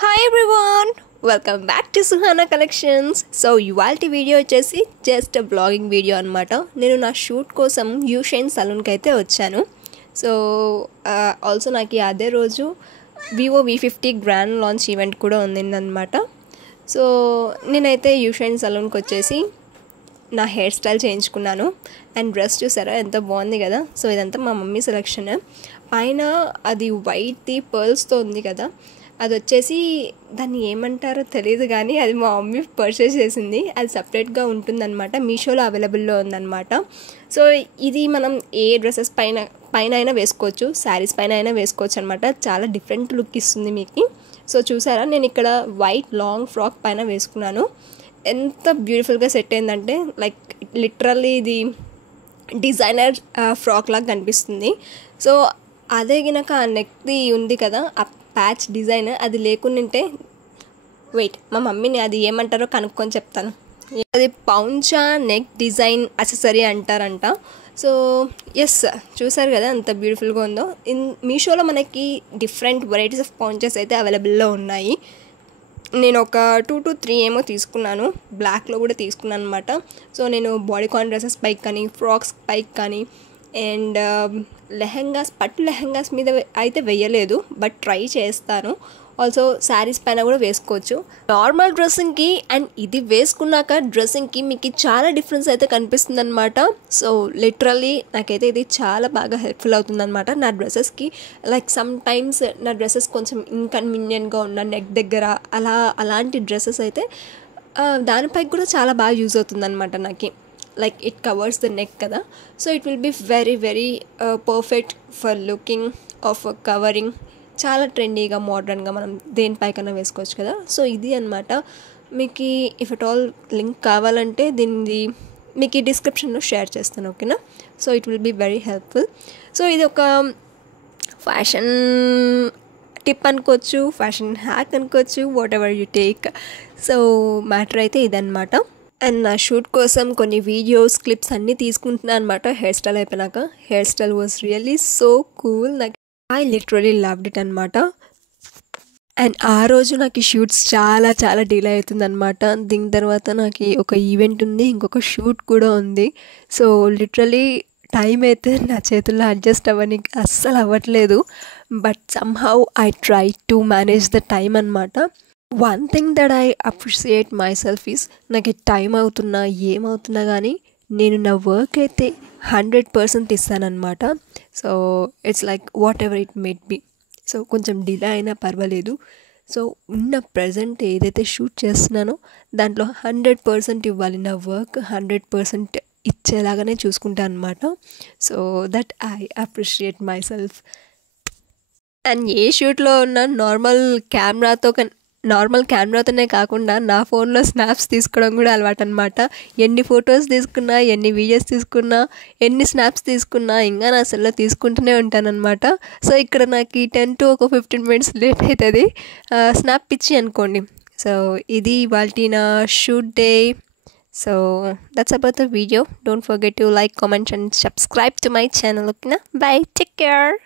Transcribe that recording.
Hi everyone, welcome back to Suhana collections. So ఇవాల్టి video వచ్చేసి just blogging video అనమాట. నేను నా షూట్ కోసం యూషైన్ సలూన్కి అయితే వచ్చాను. సో ఆల్సో నాకు అదే రోజు Vivo V50 grand launch event కూడా ఉందన్నమాట. సో నేనైతే యూషైన్ సలూన్కి వచ్చేసి నా హెయిర్ స్టైల్ చేయించుకున్నాను. అండ్ డ్రెస్ చూసారా ఎంత బాగుంది కదా. సో ఇదంతా మా మమ్మీ సెలెక్షన్. పైన అది వైట్ది పర్ల్స్తో ఉంది కదా, అది వచ్చేసి దాన్ని ఏమంటారో తెలియదు కానీ అది మా మమ్మీ పర్చేస్ చేసింది. అది సపరేట్గా ఉంటుందన్నమాట, మీషోలో అవైలబుల్లో ఉందన్నమాట. సో ఇది మనం ఏ డ్రెస్సెస్ పైన అయినా వేసుకోవచ్చు, శారీస్ పైన అయినా వేసుకోవచ్చు అనమాట. చాలా డిఫరెంట్ లుక్ ఇస్తుంది మీకు. సో చూసారా, నేను ఇక్కడ వైట్ లాంగ్ ఫ్రాక్ పైన వేసుకున్నాను. ఎంత బ్యూటిఫుల్గా సెట్ అయిందంటే లైక్ లిటరల్లీ ఇది డిజైనర్ ఫ్రాక్ లాగా కనిపిస్తుంది. సో అదే గినక ఆ నెక్ది ఉంది కదా, ఆ ప్యాచ్ డిజైన్ అది లేకుంటే వెయిట్ మా మమ్మీని అది ఏమంటారో కనుక్కొని చెప్తాను. అది పౌంచా నెక్ డిజైన్ అసెసరీ అంటారంట. సో ఎస్, చూసారు కదా ఎంత బ్యూటిఫుల్గా ఉందో. మీషోలో మనకి డిఫరెంట్ వెరైటీస్ ఆఫ్ పౌంచెస్ అయితే అవైలబుల్లో ఉన్నాయి. నేను ఒక 2 to 3 ఏమో తీసుకున్నాను, బ్లాక్లో కూడా తీసుకున్నాను అనమాట. సో నేను బాడీకాన్ డ్రెస్సెస్ పైకి కానీ, ఫ్రాక్స్ పైకి కానీ, అండ్ లెహెంగాస్, పట్టు లెహెంగాస్ మీద అయితే వేయలేదు, బట్ ట్రై చేస్తాను. ఆల్సో శారీస్ పైన కూడా వేసుకోవచ్చు. నార్మల్ డ్రెస్సింగ్కి అండ్ ఇది వేసుకున్నాక డ్రెస్సింగ్కి మీకు చాలా డిఫరెన్స్ అయితే కనిపిస్తుంది అనమాట. సో లిటరల్లీ నాకైతే ఇది చాలా బాగా హెల్ప్ఫుల్ అవుతుంది అనమాట నా డ్రెస్సెస్కి. లైక్ సమ్ టైమ్స్ నా డ్రెస్సెస్ కొంచెం ఇన్కన్వీనియంట్గా ఉన్న నెక్ దగ్గర అలాంటి డ్రెస్సెస్ అయితే దానిపై కూడా చాలా బాగా యూజ్ అవుతుంది అనమాట నాకు. Like it covers the neck కదా. So it will be very perfect for looking of covering. చాలా ట్రెండీగా మోడర్న్గా మనం దేనిపైకన్నా వేసుకోవచ్చు కదా. సో ఇది అనమాట. మీకు ఇఫ్ అట్ ఆల్ లింక్ కావాలంటే దీన్ని మీకు డిస్క్రిప్షన్లో షేర్ చేస్తాను, ఓకేనా. So it will be very helpful. So ఇది ఒక ఫ్యాషన్ టిప్ అనుకోవచ్చు, ఫ్యాషన్ హ్యాక్ అనుకోవచ్చు, what ever you take. So matter అయితే ఇదనమాట. అండ్ నా షూట్ కోసం కొన్ని వీడియోస్ క్లిప్స్ అన్నీ తీసుకుంటున్నాను అనమాట. హెయిర్ స్టైల్ అయిపోయినాక hair style was really so cool. నాకు ఐ లిటరలీ లవ్డ్ ఇట్ అనమాట. అండ్ ఆ రోజు నాకు షూట్స్ చాలా డిలే అవుతుంది అనమాట. దీని తర్వాత నాకు ఒక ఈవెంట్ ఉంది, ఇంకొక షూట్ కూడా ఉంది. సో లిటరలీ టైం అయితే నా చేతుల్లో అడ్జస్ట్ అవ్వడానికి అస్సలు అవ్వట్లేదు. But somehow I try to manage the time అనమాట. One thing that I appreciate myself is, నాకు టైం అవుతున్నా ఏమవుతున్నా కానీ నేను నా వర్క్ అయితే 100% ఇస్తానన్నమాట. So it's like whatever it may be. So కొంచెం డిలే అయినా పర్వాలేదు. సో ఉన్న ప్రజెంట్ ఏదైతే షూట్ చేస్తున్నానో దాంట్లో 100% ఇవ్వాలి. నా వర్క్ 100% ఇచ్చేలాగానే చూసుకుంటాను అనమాట. So that I appreciate myself. And a షూట్లో ఉన్న నార్మల్ కెమెరాతోనే కాకుండా నా ఫోన్లో స్నాప్స్ తీసుకోవడం కూడా అలవాటు అనమాట. ఎన్ని ఫొటోస్ తీసుకున్నా, ఎన్ని వీడియోస్ తీసుకున్నా, ఎన్ని స్నాప్స్ తీసుకున్నా ఇంకా నా సెల్లో తీసుకుంటూనే ఉంటానన్నమాట. సో ఇక్కడ నాకు 10 to 15 minutes లేట్ అవుతుంది స్నాప్ పిచ్చి అనుకోండి. సో ఇది ఇవాల్టి నా shoot day. So that's about the video. Don't forget to like, comment and subscribe to my channel, ఓకేనా. Bye, take care.